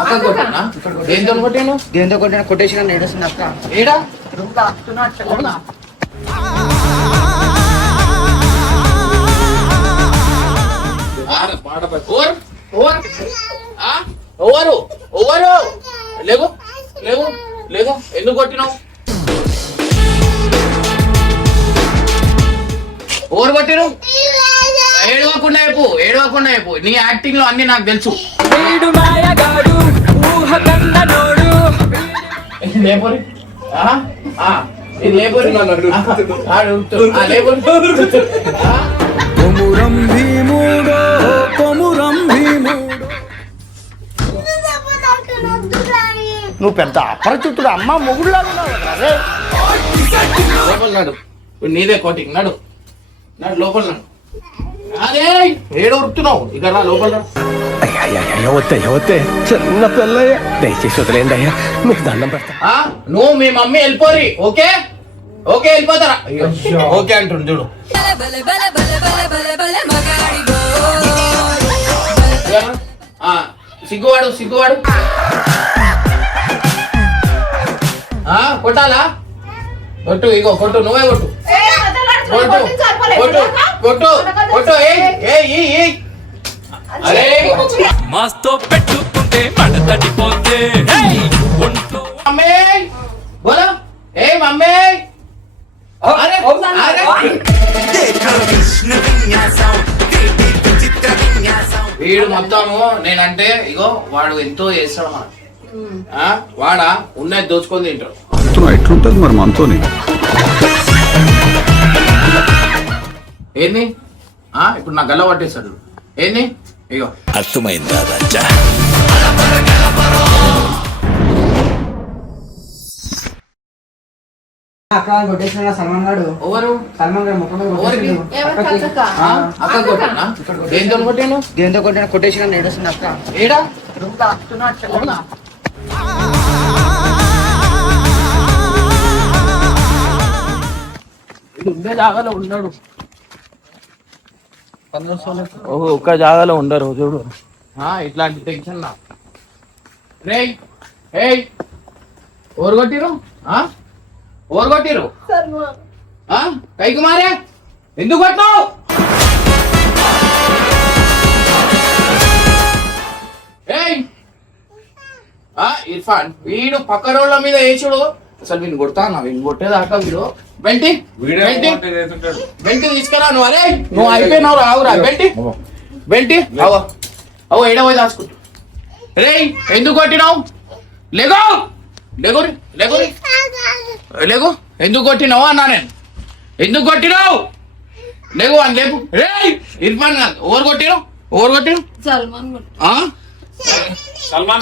అక్క కొట్టినా దేంతో కొట్టాను దేంతో కొట్టిన కొట్టేసిన ఏడుస్తుంది అక్క. ఏడా అవునా? ఎవరు ఎవరు లేవు లేవు లేవు ఎందుకు కొట్టినావు ఎవరు కొట్టిరు ఏడవకుండా చెప్పు నీ యాక్టింగ్ లో అన్ని నాకు తెలుసు నువ్వు పెద్ద అపరిచితుడు అమ్మ మొగుడులాగా లోపల నాడు నీదే కోటింగ్ నడు నడు లోపల నాడు అదే ఏడు ఉరుకుతున్నావు ఇక రా లోపల చిన్న పిల్లయ్య దయచేసి వదిలేండి అయ్యా మీకు దండం పెడతా. నువ్వు మీ మమ్మీ వెళ్ళిపోరి ఓకే ఓకే వెళ్ళిపోతారా ఓకే అంటుండు చూడు సిగ్గువాడు సిగ్గువాడు కొట్టాలా కొట్టు ఇగో కొట్టు నువ్వే కొట్టు కొట్టు కొట్టు కొట్టు కొట్టు అరే మాస్తో పెట్టుకుంటే మడతడిపోతే మమ్మీ బోలో ఏ మమ్మీ అరే వీడు మొత్తము నేనంటే ఇగో వాడు ఎంతో చేస్తాడు మన వాడా ఉన్నది దోచుకొని తింటారు ఎట్లుంటది మరి మనతోని ఏంది ఇప్పుడు నా గల్ల పట్టేస్తాడు ఏంది ఇగో అర్థమైందా రాజా అక్క కొట్టేసిన సల్మాన్ గారు. ఎవరు సల్మాన్ గారు ముఖం మీద కొట్టేసిండు. అక్క కొట్టినా దేంతో కొట్టాను దేంతో కొట్టిన కొట్టేసిన ఏడుస్తుంది అక్క. ఏడా అవునా? ఉండే జాగాలో ఉన్నాడు ఒక్క జాగాలో ఉండరు చూడు. ఇట్లాంటి టెన్షన్ నా రే ఏయ్ ఓరు కొట్టిరు ఓరు కొట్టిరు కైకి మారే ఎందుకు కొట్టావు ఏయ్ ఇర్ఫాన్ వీడు పక్క రోడ్ల మీద వేసుడు అసలు వీడిని కొడతా నా వీడిని కొట్టేదాకా వీడు బెంటి బెంటి తీసుకురా నువ్వు అరే నువ్వు అయిపోయినావు రావురా బెంటి బెంటి అవు ఏడవ దాచుకుంటు రే ఎందుకు కొట్టినావు లేగో లేగోరి లేగోరి లేగు ఎందుకు కొట్టినావు అన్నా నేను ఎందుకు కొట్టినావు లేగు అని లేకు రే ఇర్ఫాన్ కాదు ఓవర్ కొట్టినావు ఓవర్ కొట్టినావు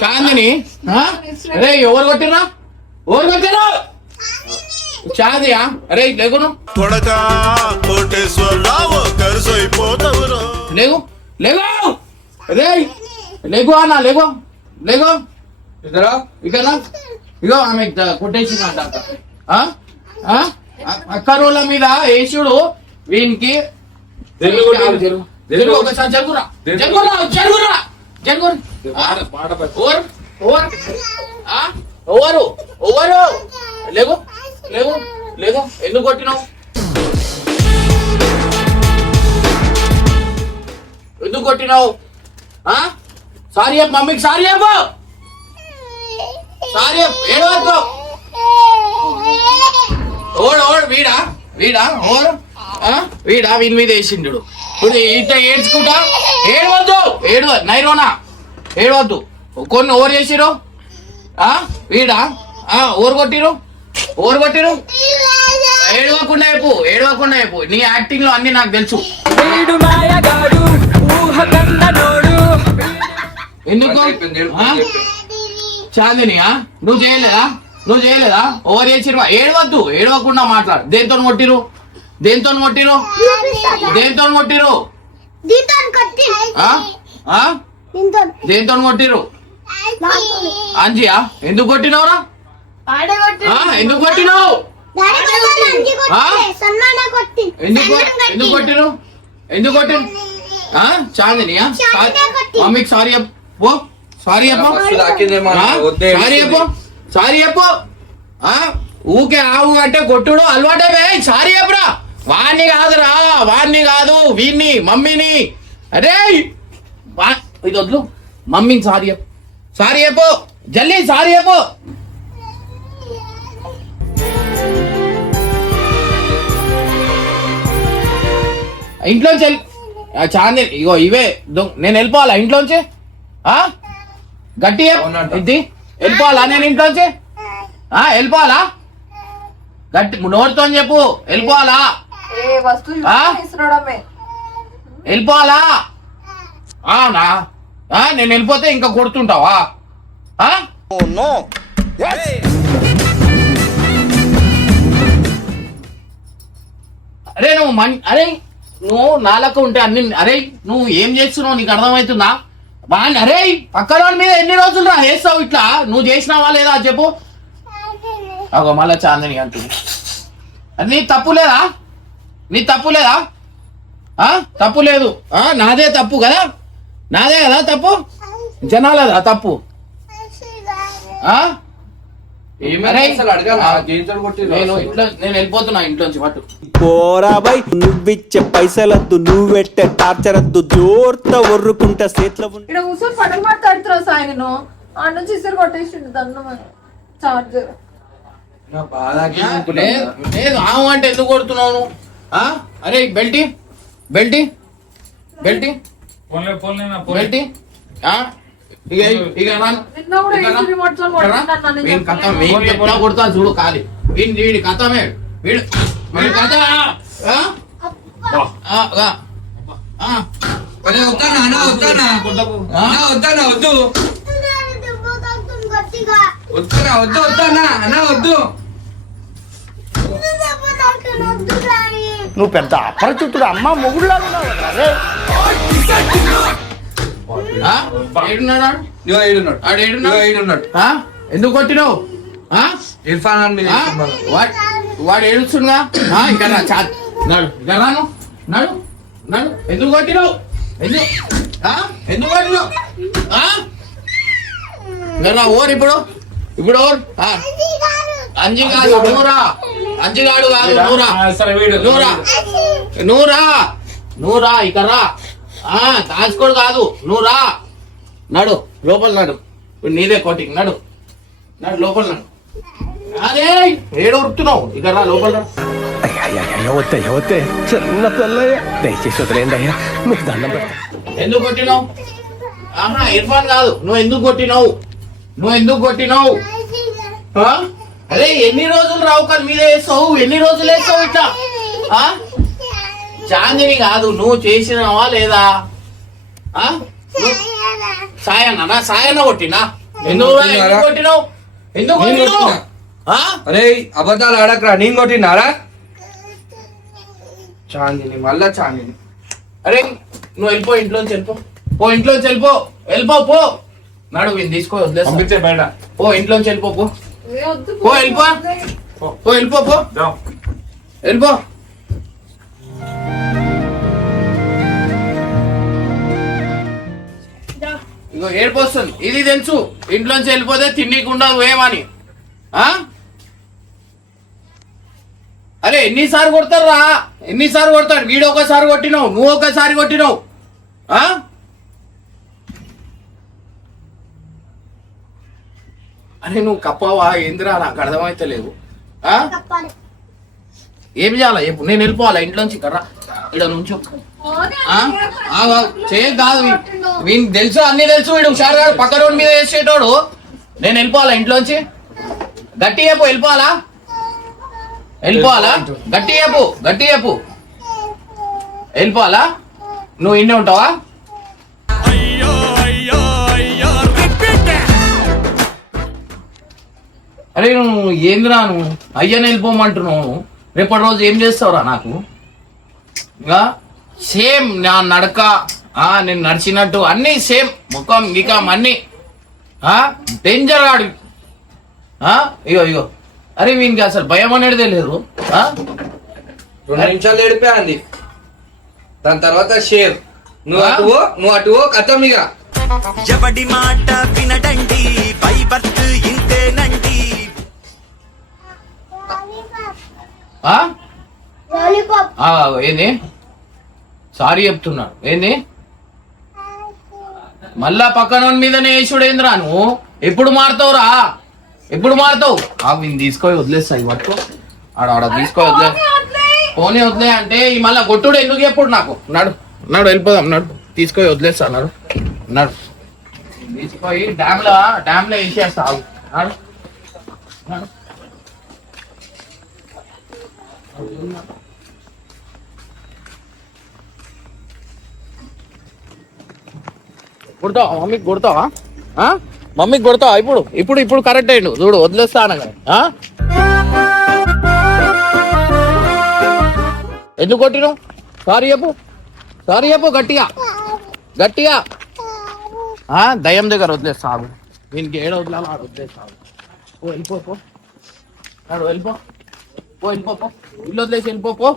చాందిని రే ఎవరు కొట్టినా ఎవరు కొట్టినా చాందియా అరే లేకును లేగు లేగు రే లేగు అన్న లేగు లేగు ఇక్కడ ఇగో ఆమె కొట్టేసిందంట అక్క రోళ్ళ మీద వేసుడు వీనికి ఒకసారి జరుగురా జరుగురా జరుగురా జరుగురు ఎవరు ఎవరు లేవు లేవు లేవు ఎందుకు కొట్టినావు ఎందుకు కొట్టినావు సారీ చెప్పు మమ్మీకి సారీ చెప్పు సారీ చెప్పు ఏడవద్దు ఓడు ఓడు వీడా వీడా ఓడు వీడా వీని మీద వేసిండు ఇప్పుడు ఇట్లా ఏడ్చుకుంటా ఏడవద్దు నైరోనా ఏడవద్దు కొన్ని ఓవర్ చేసిరు వీడా ఓవర్ కొట్టిరు ఏడవకుండా చెప్పు నీ యాక్టింగ్ లో అన్ని నాకు తెలుసు ఎందుకు చాందిని నువ్వు చేయలేదా ఓవర్ చేసిరు ఏడవకుండా మాట్లాడు దేంతో కొట్టిరు దేంతో కొట్టిరు అంజియా ఎందుకు కొట్టినవురా ఎందుకు కొట్టినావు ఎందుకు కొట్టిరు ఎందుకు కొట్టిరు చాందినియా మమ్మీకి సారీ చెప్పు సారీ చెప్పు బస్సు తాకిందేమో ఆ? వద్దే సారీ చెప్పు సారీ చెప్పు ఆ? ఊకే ఆవు అంటే కొట్టుడు అలవాటే బే. సారీ చెప్పురా. వాణ్ణి కాదురా, వాణ్ణి కాదు, వీణ్ణి మమ్మీని. అరే ఇది వద్దు, మమ్మీని సారీ చెప్పు. సారీ చెప్పు జల్దీ, సారీ చెప్పు. ఇంట్లోంచి వెళ్ళి చాంది ఇగో ఇవే నేను వెళ్ళిపోవాలా ఇంట్లోంచి? గట్టి ఇది వెళ్ళిపోవాలా నేను ఇంట్లోంచి? వెళ్ళిపోవాలా? గట్టి నోటితో చెప్పు. వెళ్ళిపోవాలా? వెళ్ళిపోవాలా? అవునా? నేను వెళ్ళిపోతే ఇంకా కొడుతుంటావా? అరే నువ్వు అరే నువ్వు నాలకు ఉంటే అన్ని అరే నువ్వు ఏం చేస్తున్నావు నీకు అర్థమవుతుందా? వాడిని అరే పక్కన మీద ఎన్ని రోజులు రా వేస్తావు ఇట్లా? నువ్వు చేసినావా లేదా చెప్పు. అగో మళ్ళా చాందని అంటుంది. నీ తప్పు లేదా? నీ తప్పు లేదా? తప్పు లేదు. నాదే తప్పు కదా, నాదే కదా తప్పు, జనాలదా తప్పు? నేను వెళ్ళిపోతున్నా ఇంట్లోంచి పట్టు. పోరాబై నువ్విచ్చే పైసలద్దు, నువ్వెట్టే టార్చరద్దు, జోర్త ఒర్రుకుంటా చేతిలో ఇక్కడ కూర్చొని పడక మాట్లాడుతున్నా సాయి నేను ఆ నుంచి ఇద్దరు కొట్టేసిండు దన్ను చార్జర్. లేదు ఆవు అంటే ఎందుకు కొడుతున్నావు నువ్వు? అరే బెల్టీ బెల్టీ బెల్టీ బెల్టీ కొడతా చూడు ఖాళీ వీడి కథమే వీడు కథ. నువ్వు పెద్ద అపరిచితుడు అమ్మ మొగుడులాగా ఎందుకు కొట్టినావు? ఇర్ఫాన్ వాడు ఏడుస్తుండగా ఇక్కడ నడు ఇక్కడ రాను నడు నడు. ఎందుకు కొట్టినావు? ఎందుకు కొట్టినావు? ఓరు ఇప్పుడు ఇప్పుడు ఓరు అంజిగాడు నూరా, అంజిగాడు కాదు నూరా, నూరా నూరా నూరా ఇక్కడ రా. దాచుకోడు కాదు నూరా. నడు లోపల నడు. నీదే కోటింగ్ నడు నడు లోపల నడు. అదే ఏడు ఉరుకుతున్నావు ఇక్కడ రా లోపల నడు. వద్దయ్యా వద్దే చిన్న పిల్లయ్య దయచేసి వదిలేండి అయ్యా మీకు దండం పెడతా. ఎందుకు కొట్టినావు? ఇర్ఫాన్ కాదు, నువ్వు ఎందుకు కొట్టినావు? నువ్వు ఎందుకు కొట్టినావు? అరే ఎన్ని రోజులు రావు కానీ మీద వేస్తావు, ఎన్ని రోజులు వేస్తావు ఇట్లా? చాందిని కాదు నువ్వు చేసినావా లేదా? సాయన్న సాయన్న కొట్టినా? ఎందుకు కొట్టినావు? ఎందుకు కొట్టినావు? అరే అబద్ధాలు ఆడకరా, నేను కొట్టినారా? చాందిని మళ్ళా చాందిని. అరే నువ్వు వెళ్ళిపో ఇంట్లోంచి వెళ్ళిపో, పో ఇంట్లోంచి వెళ్ళిపో, వెళ్ళిపో పో. నడు వీని తీసుకో వదిలేస్తా బయట. పో ఇంట్లోంచి వెళ్ళిపో, పో పో వెళ్ళిపో, పో వెళ్ళిపో, పో వెళ్ళిపో. ఇగో ఏడిపోస్తుంది ఇది తెలుసు. ఇంట్లోంచి వెళ్ళిపోతే తిన్నీకుండా ఏమని? అరే ఎన్నిసార్లు కొడతారు రా, ఎన్నిసార్లు కొడతాడు? వీడు ఒకసారి కొట్టినావు, నువ్వు ఒకసారి కొట్టినావు. అరే నువ్వు కప్పవా ఏందిరా? నాకు అర్థమైతే లేదు. ఏం చేయాలా చెప్పు? నేను వెళ్ళిపోవాలా ఇంట్లోంచి? కర్రా ఇక్కడ నుంచో చేయ కాదు, వీనికి తెలుసు అన్ని తెలుసు. వీడు హుషారుగా పక్క రోడ్ మీద వేసేటోడు. నేను వెళ్ళిపోవాలా ఇంట్లోంచి? గట్టి చెప్పు వెళ్ళిపోవాలా? వెళ్ళిపోవాలా? గట్టి చెప్పు, గట్టి చెప్పు. వెళ్ళిపోవాలా? నువ్వు ఇండే ఉంటావా? అరే నువ్వు ఏందిరా నువ్వు అయ్యని వెళ్ళిపోమంటున్నావు? రేపటి రోజు ఏం చేస్తావురా నాకు? ఇంకా సేమ్ నా నడక, నేను నడిచినట్టు అన్నీ సేమ్, ముఖం గికం అన్నీ డేంజర్ గాడు. ఇగో ఇగో అరే వీనికి అసలు భయం అనేది తెలియదు. 2 నిమిషాలు ఏడిపోయింది, దాని తర్వాత షేర్. నువ్వు అటు కథం ఇక ఎవడి మాట వినడండి బై బర్త్ ఇంతేనండి ఏంది సారీ చెప్తున్నాడు ఏంది మళ్ళా పక్కన మీదనే వేసుడేంద్రా నువ్వు ఎప్పుడు మారుతావురా ఎప్పుడు మారుతావు వీని తీసుకొని వదిలేస్తాయి పట్టుకో ఆడ తీసుకొని వదిలే పోనీ వదిలే అంటే ఈ మళ్ళా కొట్టుడు ఎందుకు ఎప్పుడు నాకు నడు నడు వెళ్ళిపోదాం నడు తీసుకొని వదిలేస్తా నడు నడు తీసుకొని డ్యామ్ లో వేసేస్తా నడు నడు కొడతావా మమ్మీకి కొడతావా మమ్మీకి కొడతావా ఇప్పుడు ఇప్పుడు ఇప్పుడు కరెక్ట్ అయ్యిండు చూడు వదిలేస్తా అనగా ఎందుకు కొట్టినావు సారీ చెప్పు గట్టిగా గట్టిగా దయ్యం దగ్గర వదిలేస్తావు దీనికి ఏడ వదిలాలో ఆడ వదిలేస్తావు వెళ్ళిపో నాడు వెళ్ళిపో వెళ్ళిపో ఇల్లు వదిలేసి వెళ్ళిపో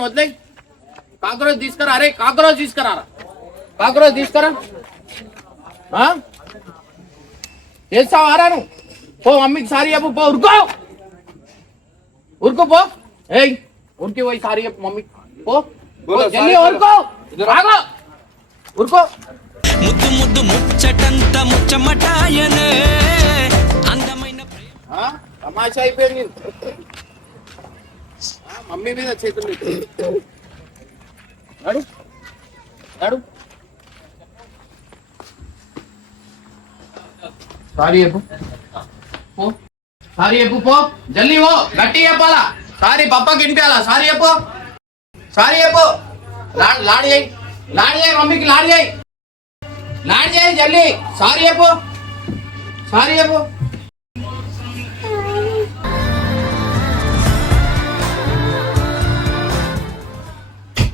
వదిలే కాక్రోచ్ తీసుకురా అరే కాక్రోచ్ తీసుకురా చేస్తావా రాను పో మమ్మీకి సారీ చెప్పు పో ఉరుకో పో ఏయ్ ఉరికి పోయి సారీ చెప్పు మమ్మీకి పో జల్దీ ఉరుకో ముద్దు ముద్దు ముచ్చటంత ముచ్చమటాయనే అందమైన తమాషా అయిపోయింది మమ్మీ మీద చేతులు నడు సారీ చెప్పు పో జల్దీ పో గట్టి చెప్పాలా సారీ పప్పకి వినిపించాలా సారీ చెప్పు లాడ్ చేయి మమ్మీకి లాడ్ చేయి జల్దీ సారీ చెప్పు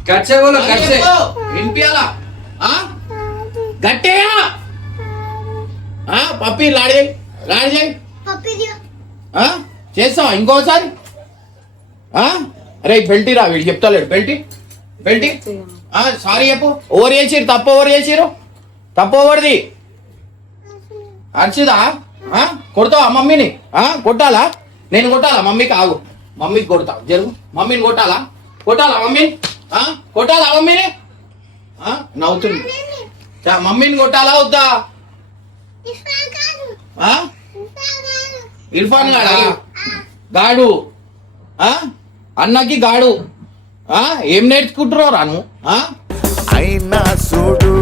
కట్సే బోలో కట్సే వినిపించాలా గట్టిగా పప్పి లాడ్ చేయి చేస్తావా ఇంకోసారి అరే బెల్టీ రా వీడు చెప్తాలేడు బెల్టీ సారీ చెప్పు ఓవర్ చేసిరు తప్పు ఓవర్ది అర్చిదా కొడతావా మమ్మీని కొట్టాలా నేను కొట్టాలా మమ్మీకి ఆగు మమ్మీకి కొడతా జరుగు మమ్మీని కొట్టాలా మమ్మీని కొట్టాలా మమ్మీని నవ్వుతుంది మమ్మీని కొట్టాలా వద్దా ఇర్ఫాన్ గాడు అన్నకి గాడు ఏం నేర్చుకుంటున్నావు రాను అయినా చూడు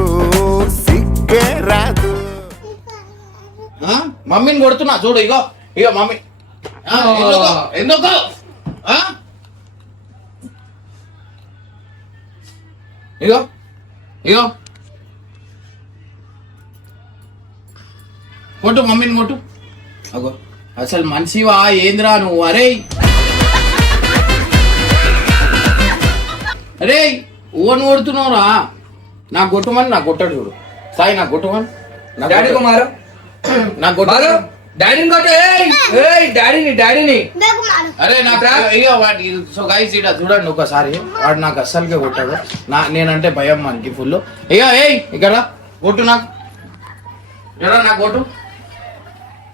సిగ్గే రాదు మమ్మీని కొడుతున్నా చూడు ఇగో మమ్మీ ఎందుకు ఇగో కొట్టు మమ్మీని కొట్టు అగో అసలు మనిషివా ఏంద్రా నువ్వు అరే ఓన్ కొడుతున్నావురా నాకు కొట్టమని నాకు కొట్టాడు చూడు సాయి నాకు కొట్టమని డాడీ కుమారు నాకు కొట్టాడు డాడీని కొట్టు డాడీని అరే నాకు ఇక వాటి సో గైస్ ఇడ చూడండి ఒకసారి వాడు నాకు అస్సలుగా కొట్టాడు నేనంటే భయం మనకి ఫుల్ ఇక ఇక్కడ కొట్టు నాకు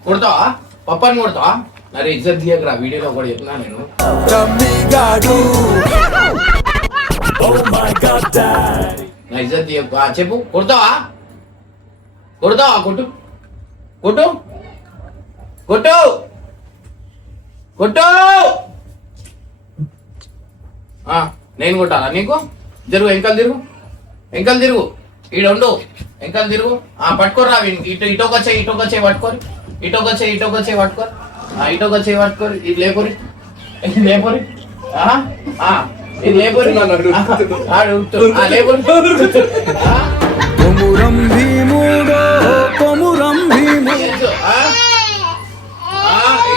కొడతావా పప్పని కొడతావా అరే ఇజ్జత్ తీయకరా వీడియోలో కూడా చెప్తున్నా నేను నా ఇజ్జత్ తీయక చెప్పు కొడతావా కొట్టు నేను కొట్టాలా నీకు జరుగు ఎంకలు తిరుగు ఈడుండు ఎంకలు తిరుగు పట్టుకోరా ఇటొకొచ్చే పట్టుకోరి ఇది లేపురి ఇది లేపురి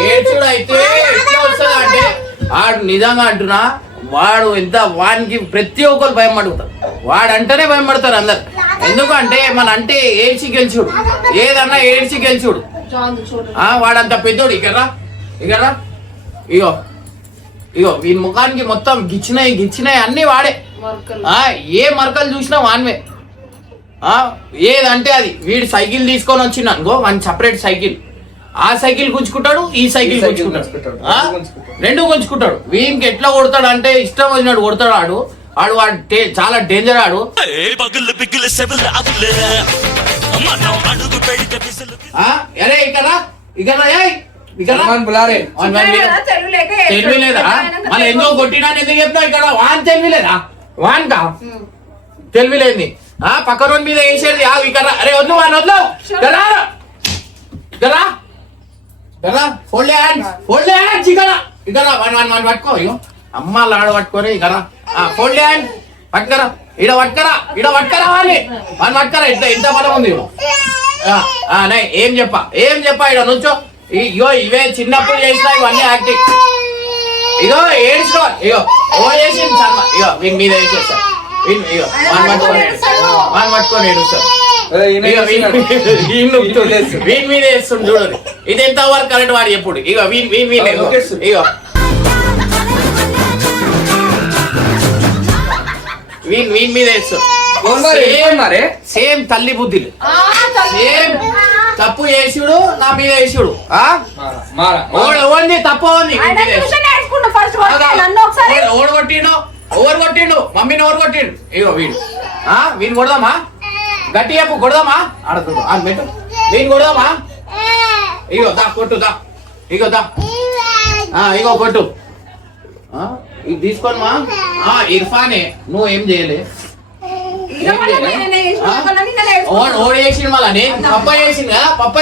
ఏడ్చుడు అయితే ఎట్లా వస్తుంది అంటే వాడు నిజంగా అంటున్నా వాడు ఎంత వానికి ప్రతి ఒక్కరు భయం పడుగుతారు వాడు అంటేనే భయం పడతారు అందరు ఎందుకంటే మన అంటే ఏడ్చి గెలిచుడు ఏదన్నా ఏడ్చి గెలిచుడు వాడంత పెద్దోడు ఇక్కడ ఇగో ఇగో వీని ముఖానికి మొత్తం గిచ్చినాయి అన్ని వాడే. మరకలు. ఏ మరకలు చూసినా వాన్వే. ఏదంటే అది. వీడు సైకిల్ తీసుకొని వచ్చిండు అనుకో, వన్ సపరేట్ సైకిల్. ఆ సైకిల్ గుంజుకుంటాడు, ఈ సైకిల్ గుంజుకుంటాడు, రెండు గుంజుకుంటాడు. వీనికి ఎట్లా కొడతాడు అంటే ఇష్టం వచ్చినాడు కొడతాడు. వాడు చాలా డేంజర్ ఆడు. అరే ఇక్కడ బులారే తెలివి లేదా? మళ్ళీ ఎందుకు కొట్టినా ఎందుకు చెప్తావు? ఇక్కడ వాన్ తెలివి లేదా? వాన్ కా తెలివి లేని పక్క రోడ్ మీద వేసేది. ఇక్కడ అరే వద్దు వాన్ వద్దు. ఫోల్డ్ హ్యాండ్స్ ఇక్కడ వన్ పట్టుకో. ఇగో అమ్మ లాడ పట్టుకోరే ఇక్కడ. ఫోల్డ్ హ్యాండ్ పట్టుకరా. ఇడ పట్టుకరా వాని పట్టుకరా. ఇంత బలం ఉంది. ఏం చెప్పా ఇడ నుంచో. ఇగో ఇవే చిన్నప్పుడు చేసిన ఇవన్నీ యాక్టింగ్. ఇగో ఏడ్చుకో. ఇగో ఓ చేసింది శర్మ. ఇగో వీని మీద వేసేస్తా. ఇగో వాన్ పట్టుకొని ఏడుస్తాడు. వీని మీద వేస్తుండు చూడదు. ఇది ఎంత వరకు కరెక్ట్ వాడు ఎప్పుడు. ఇగో వీని మీద ఇగో వీని మీద వేస్తాడు. సేమ్ తల్లి బుద్ధిలు. సేమ్ తప్పు చేసుడు నా మీద వేసుడు. తప్పు ఓవర్ కొట్టిండు మమ్మీని ఓవర్ కొట్టిండు. ఇగో వీని కొడదామా? గట్టి చెప్పు కొడదామా? ఆడుతుండు పెట్టు. వీని కొడదామా? ఇగో కొట్టు ఇగో ఇగో కొట్టు. ఇది తీసుకోనమా? ఇర్ఫానే నువ్వు ఏం చేయలే. ఓడి వేసిండు మళ్ళా. నేను పప్ప చేసిందా పప్ప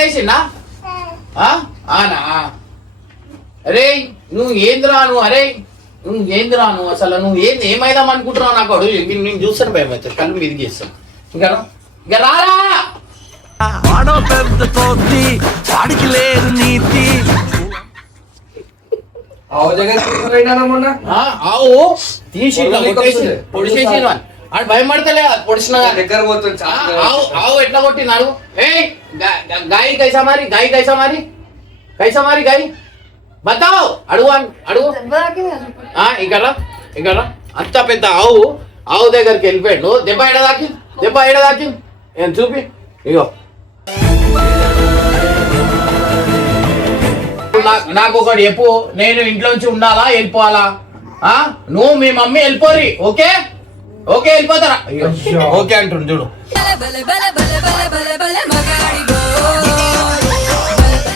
చేసిందా? అరే నువ్వు ఏందిరా నువ్వు అసలు నువ్వు ఏమైదాం అనుకుంటున్నావు? నాకు నేను చూస్తాను భయం అయితే కళ్ళు ఇది చేస్తాను. ఇంకా రారా వాడికి లేదు నీతి. ఆవు తీసి పొడిచేసి ఆడు భయం పడతలే పొడిచిన దగ్గర పోతుంది. ఆవు ఎట్లా కొట్టినాడు? గాయ కైసా మారి గాయ బతావు అడుగు ఇక్కడ అంత పెద్ద ఆవు దగ్గరికి వెళ్ళిపోయాడు. దెబ్బ ఎడదాకి ఏం చూపి. ఇగో నాకు ఒకటి చెప్పు. నేను ఇంట్లోంచి ఉండాలా వెళ్ళిపోవాలా? నువ్వు మీ మమ్మీ వెళ్ళిపోరి. ఓకే వెళ్ళిపోతారా? ఓకే అంటుండు చూడు.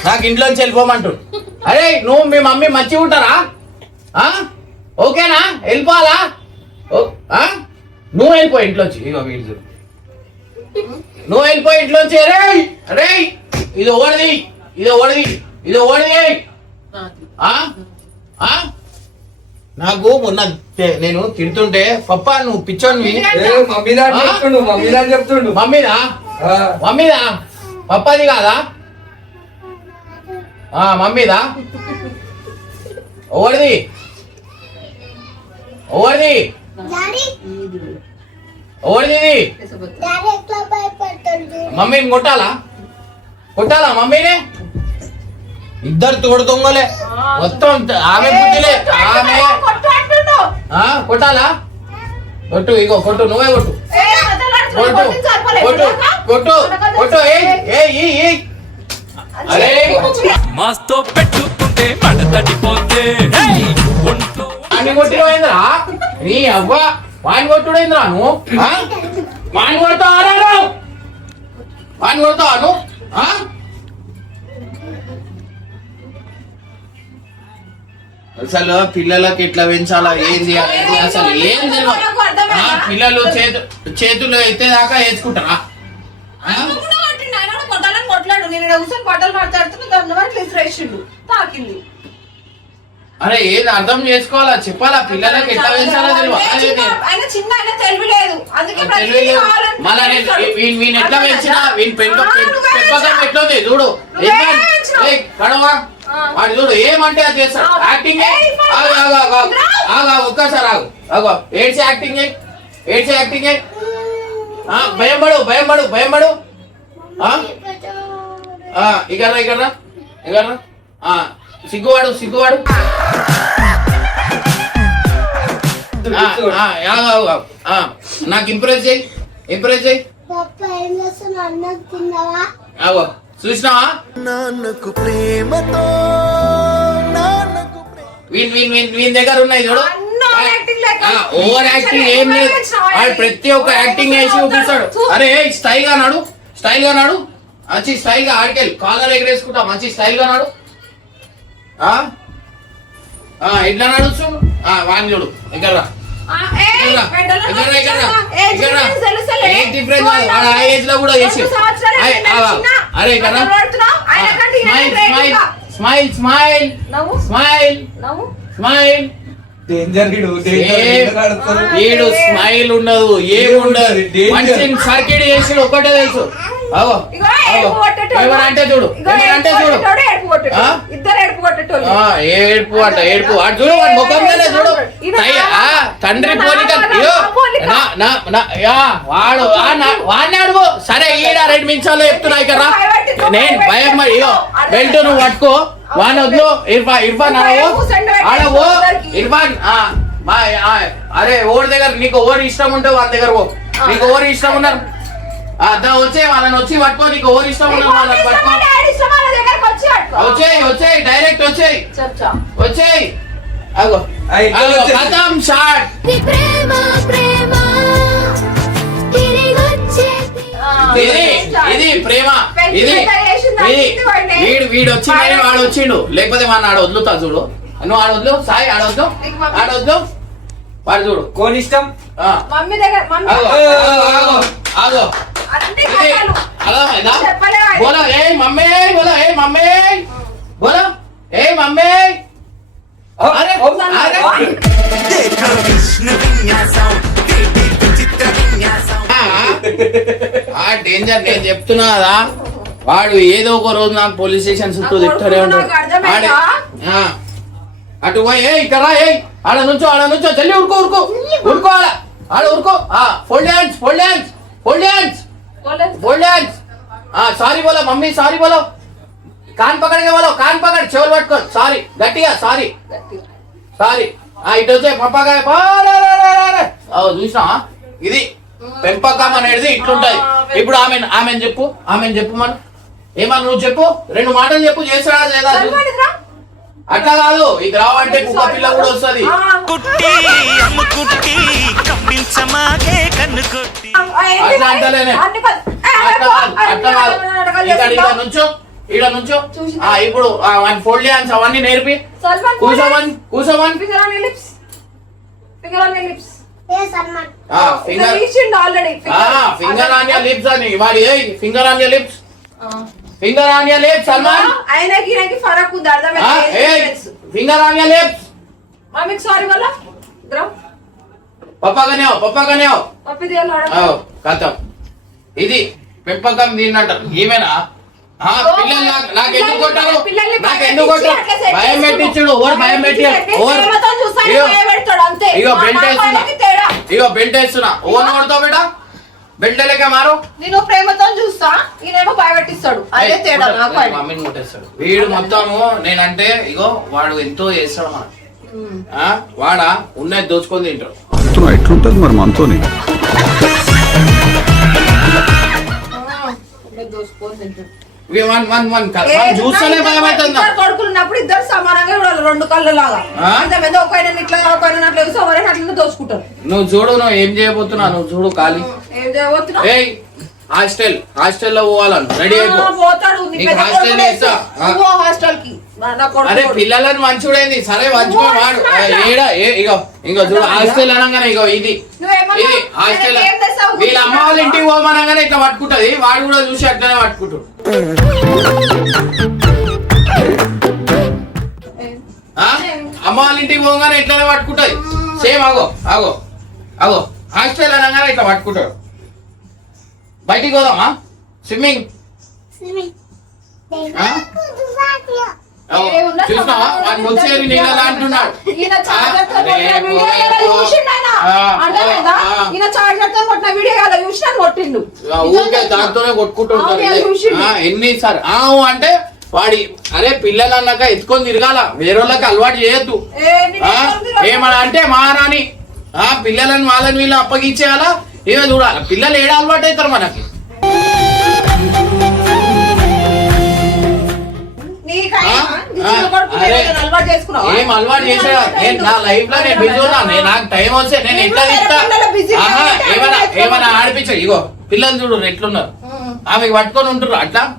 నాకు ఇంట్లోంచి వెళ్ళిపోమంటుండు. అరే నువ్వు మీ మమ్మీ మంచిగా ఉంటారా? ఓకేనా? వెళ్ళిపోవాలా? నువ్వు వెళ్ళిపో ఇంట్లోంచి. ఇగో వీడు నువ్వు వెళ్ళిపో ఇంట్లోంచి. అరే ఇది ఓడిది. నాకు మొన్న నేను తిడుతుంటే పప్ప నువ్వు పిచ్చోని మమ్మీదా పప్పది కాదా? మమ్మీదా? ఓడిది మమ్మీని కొట్టాలా మమ్మీని? ఇద్దరు తోడు దొంగలే మొత్తం. ఆమె బుద్ధిలే ఆమె. కొట్టాలా? కొట్టు. ఇగో కొట్టు. నువ్వే కొట్టు. అరే మాస్తో పెట్టుకుంటే మడతడిపోతే ఒంట్లో వాడిని కొట్టినవేంద్రా? నీ అవ్వ వాడిని కొట్టుడేంద్రా నువ్వు? వాడిని కొడతావు? అసలు పిల్లలకి ఎట్లా పెంచాలా ఏంది అనేది అసలు ఏం తెలియదు. పిల్లలు చేతులు ఎత్తేదాకా వేసుకుంటారా? అరే ఏది అర్థం చేసుకోవాలా చెప్పాలా? పిల్లలకి ఎట్లా పెంచాలో తెలియదు. వీని ఎట్లా పెంచినా వీని పెంపకం ఎట్లుంది చూడు. కడవా వాడు చూడు ఏమంటే అది చేస్తాడు. యాక్టింగ్ ఒక్కసారి ఆగు. ఏడ్చి యాక్టింగ్ భయపడు. ఇక్కడ సిగ్గువాడు సిగ్గువాడు నాకు ఇంప్రెస్ చేయి ఇంప్రెస్ చేయి ఆగో చూసినావా నాన్నకు ప్రేమతో వీని దగ్గర ఉన్నాయి చూడు ఓవర్ యాక్టింగ్ ఏం లేదు వాడు ప్రతి ఒక్క యాక్టింగ్ వేసి చూపిస్తాడు అరే స్టైల్ గా నాడు స్టైల్ గా నాడు మంచి స్టైల్ గా ఆడికెళ్ళి కాలర్ ఎగరేసుకుంటా మంచి స్టైల్ గా నాడు ఇట్లా నడుచు వాడిని చూడు ఇక్కడ ఏజ్ లో కూడా చేసి అరే కదా smile smile smile smile danger ఏడు స్మైల్ ఉండదు ఏముండదు మనిషిని సర్కిడ్ చేసి ఒక్కటే తెలుసు ఏమనంటే చూడు ఏమనంటే చూడు ఏడుపు అంట ఏడుపు అటు చూడు వాడి ముఖంలోనే చూడు తండ్రి పోలిక వాడు వాడిని అడుగు సరే ఈడ 2 నిమిషాలు చెప్తున్నా ఇక్కడ నేను భయం ఇగో బెల్ట్ నువ్వు పట్టుకో వాడిని వద్దు ఇర్ఫాన్ ఆడవు ఇర్ఫాన్ అరే ఓడి దగ్గర నీకు ఓరి ఇష్టం ఉంటే వాళ్ళ దగ్గర పో నీకు ఓరి ఇష్టం ఉన్నారు వచ్చే వాళ్ళని వచ్చి పట్టుకో నీకు ఓరి ఇష్టం ఉన్నారు వాళ్ళని పట్టుకో వచ్చేయి వచ్చేయి డైరెక్ట్ వచ్చేయి వచ్చేయి అగో కథం షాట్ ఇది ప్రేమ ఇది వీడు వచ్చి వాడు వచ్చిండు లేకపోతే వాడిని ఆడ వదులుతా చూడు నువ్వు ఆడ వద్దు సాయి ఆడవద్దు ఆడవద్దు వాడు చూడు కోని ఇష్టం మమ్మీ దగ్గర ఆగో बोलो ए मम्मी बोलो ए मम्मी बोलो ए मम्मी अरे డేంజర్ నేను చెప్తున్నా కదా వాడు ఏదో ఒక రోజు నాకు పోలీస్ స్టేషన్ చుట్టూ తిట్టరే ఉంటాడు అటు పోయి ఏ ఇక్కడ ఏ ఆడ నుంచో జల్లి ఉరుకో ఉరుకో ఉరుకో ఆడ ఉరుకో fold hands fold hands fold hands fold hands sorry बोलो मम्मी सॉरी बोलो कान पकड़ के बोलो कान पकड़ చెవులు పట్టుకో సారీ గట్టిగా సారీ సారీ ఇటు వచ్చే పంపకాయ చూసినా ఇది పెంపకం అనేది ఇట్లుంటది ఇప్పుడు ఆమెను చెప్పు మన ఏమన్నా నువ్వు చెప్పు 2 మాటలు చెప్పు చేస్తాడా లేదా అట్లా కాదు ఇది రావంటే కుక్క పిల్ల కూడా వస్తుంది అట్లా అంటలేనే అట్లా కాదు ఇక్కడ నుంచో ఈడ నుంచో ఇప్పుడు ఫోల్డ్ హ్యాండ్స్ అవన్నీ నేర్పి కూర్చోమని ఫింగర్ ఆన్ యువర్ లిప్స్ అని వాడి finger on your lips finger on your lips Salman आईना की फर्क उधर दा मैं finger on your lips mummy sorry बोला इधर पापा कने आओ पप्पी दे लड़ा आओ खत्म ఇది పెంపకం దీన్నంటారు ఈమెనా పిల్లలు నాకు ఎందుకు కొట్టారు భయం పెట్టించుడు ఓవర్ భయం పెట్టి ఇగో బెల్ట్ వేస్తున్నా ఓవర్ కొడతావు బేటా బెల్ట్ లేక మారు నేను ప్రేమతో చూస్తా ఈయనేమో భయపెట్టిస్తాడు అదే తేడా నాకు మమ్మీని కొట్టేస్తాడు వీడు మొత్తము నేనంటే ఇగో వాడు ఎంతో చేస్తాడు మన వాడా ఉన్నది దోచుకొని తింటాడు ఎట్లుంటది మరి మనతోని చూస్తేనే భయం అవుతుంది కొడుకున్నప్పుడు ఇద్దరు సమానంగా చూడాలి 2 కళ్ళు లాగా ఒక ఇట్లా ఒక అట్లా ఎవరైనా అట్లా దోచుకుంటారు నువ్వు చూడు నువ్వు ఏం చేయబోతున్నా నువ్వు చూడు ఖాళీ ఏం చేయబోతున్నా హాస్టల్లో పోవాలను రెడీ అయిపో హాస్టల్ కి అరే పిల్లలని మంచుడేంది సరే మంచుకో వాడు ఇంకో చూడు హాస్టల్ అనగానే ఇగో ఇది హాస్టల్ వీళ్ళ అమ్మ వాళ్ళ ఇంటికి పోమనగానే ఇట్లా పట్టుకుంటది వాడు కూడా చూసి అట్లనే పట్టుకుంటాడు అమ్మ వాళ్ళ ఇంటికి పోగానే ఇట్లానే పట్టుకుంటది సేమ్ ఆగో హాస్టల్ అనగానే ఇట్లా పట్టుకుంటాడు బయటికి పోదామా స్విమ్మింగ్ చూసినావా వాడిని వచ్చేది నేను ఎలా అంటున్నాడు ఊరికే దాంతోనే కొట్టుకుంటుంటారు ఎన్నిసార్లు అంటే వాడి అరే పిల్లలు అన్నాక ఎత్తుకొని తిరగాల వేరే వాళ్ళకి అలవాటు చేయొద్దు ఏమన్నా అంటే మహారాణి పిల్లలని వాళ్ళని వీళ్ళు అప్పగించేయాలా ఏమో చూడాలి పిల్లలు ఏడ అలవాటు అవుతారు మనకి ఏం అలవాటు చేసా నా లైఫ్ లో నేను బిజీ ఉన్నా నాకు టైం వస్తే నేను ఎట్లా తింటా ఏమైనా ఆడిపించా ఇగో పిల్లలు చూడు ఎట్లున్నారు ఆమెకి పట్టుకొని ఉంటున్నారు అట్లా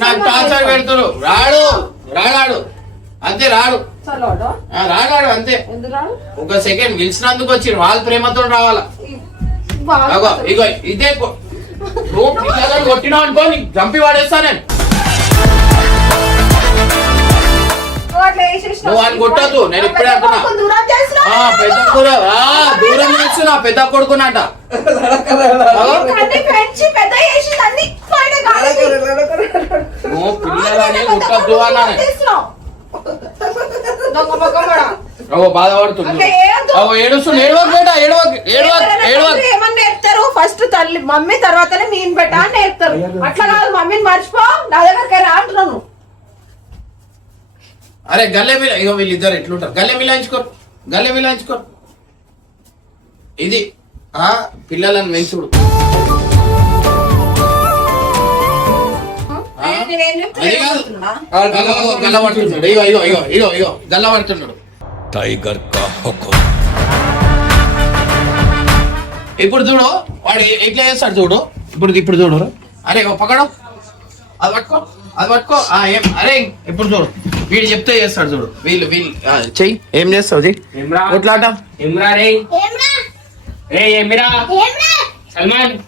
నాకు టార్చర్ పెడుతురు రాడు అంతే రాడు అంతే ఒక సెకండ్ గెలిచినందుకు వచ్చి వాళ్ళ ప్రేమతో రావాలా ఇగో ఇదే నువ్వు పిల్లలను కొట్టినావు అనుకో నీకు చంపి వాడేస్తా నేను నువ్వు అని కొట్టద్దు నేను ఇప్పుడే అంటున్నా పెద్ద దూరం చేస్తున్నా పెద్ద కొడుకున్నట నువ్వు పిల్లలని కొట్టద్దు అన్నా బాధపడుతుంది ఏడుస్తుంది ఏమన్నా నేర్పుతారు ఫస్ట్ తల్లి మమ్మీ తర్వాతనే నేను పెట్టా అని నేర్పుతారు అట్లా కాదు మమ్మీని మర్చిపో నా దగ్గర రా అంటున్నాను అరే గల్లె మిల ఇగో వీళ్ళిద్దరు ఎట్లుంటారు గల్లె మిలాయించుకోరు ఇది పిల్లలను పెంచుడు గల్ల పడుతున్నాడు ఇగో గల్ల పడుతున్నాడు టైగర్ కా హుకుమ్ ఇప్పుడు చూడు వాడు ఎట్లా చేస్తాడు చూడు ఇప్పుడు చూడు అరే పక్కడు అది పట్టుకో ఏం అరే ఇప్పుడు చూడు వీడు చెప్తే చేస్తాడు చూడు వీళ్ళు చెయ్యి ఏం చేస్తావు కొట్లాట సల్మాన్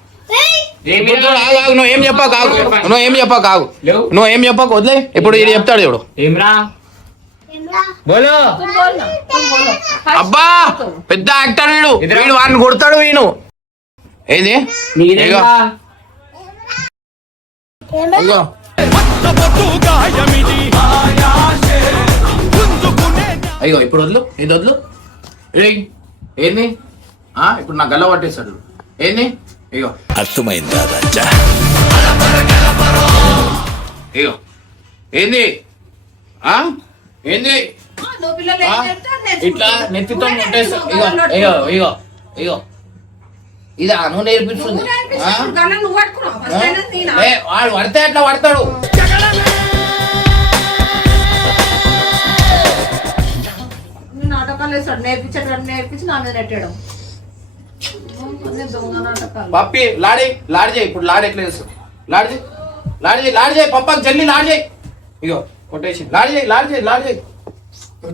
నువ్వేం చెప్పకు వదిలే ఇప్పుడు వీడు చెప్తాడు చూడు అబ్బా పెద్ద యాక్టర్ వీడు వాడిని కొడతాడు వీడు ఏది అయ్యో ఇప్పుడు వదులు ఏంది ఇప్పుడు నా గల్ల పట్టేస్తాడు ఏంది అయ్యో అర్థమైందా రాజా అయ్యో ఏంది ఏంది ఇట్లా నెత్తితో కొట్టేస్తా ఇగో ఇది అను నేర్పిస్తుంది వాడు పడితే అట్లా పడతాడు నాటకాలు వేస్తాడు నేర్పించి నా మీద నెట్టడం పప్పి లాడి చేయి ఇప్పుడు లాడి ఎట్లా చేస్తాడు లాడి చేయి పప్పకి జల్లి లాడి చేయి ఇగో కొట్టేసి లాడి చేయి లాడి చేయి అంటే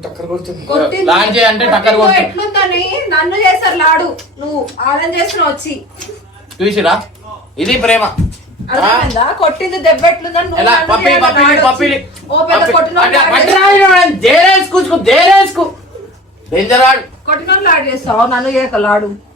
టక్కర్ కొడుతుంది ఎట్లుందని నన్ను చేస్తారు లాడు నువ్వు ఆరం చేస్తున్నావు వచ్చి చూసిరా ఇది ప్రేమ కొట్టింది దెబ్బ ఎట్లుందని కొట్టిన లాడు చేస్తావు నన్ను చేయక లాడు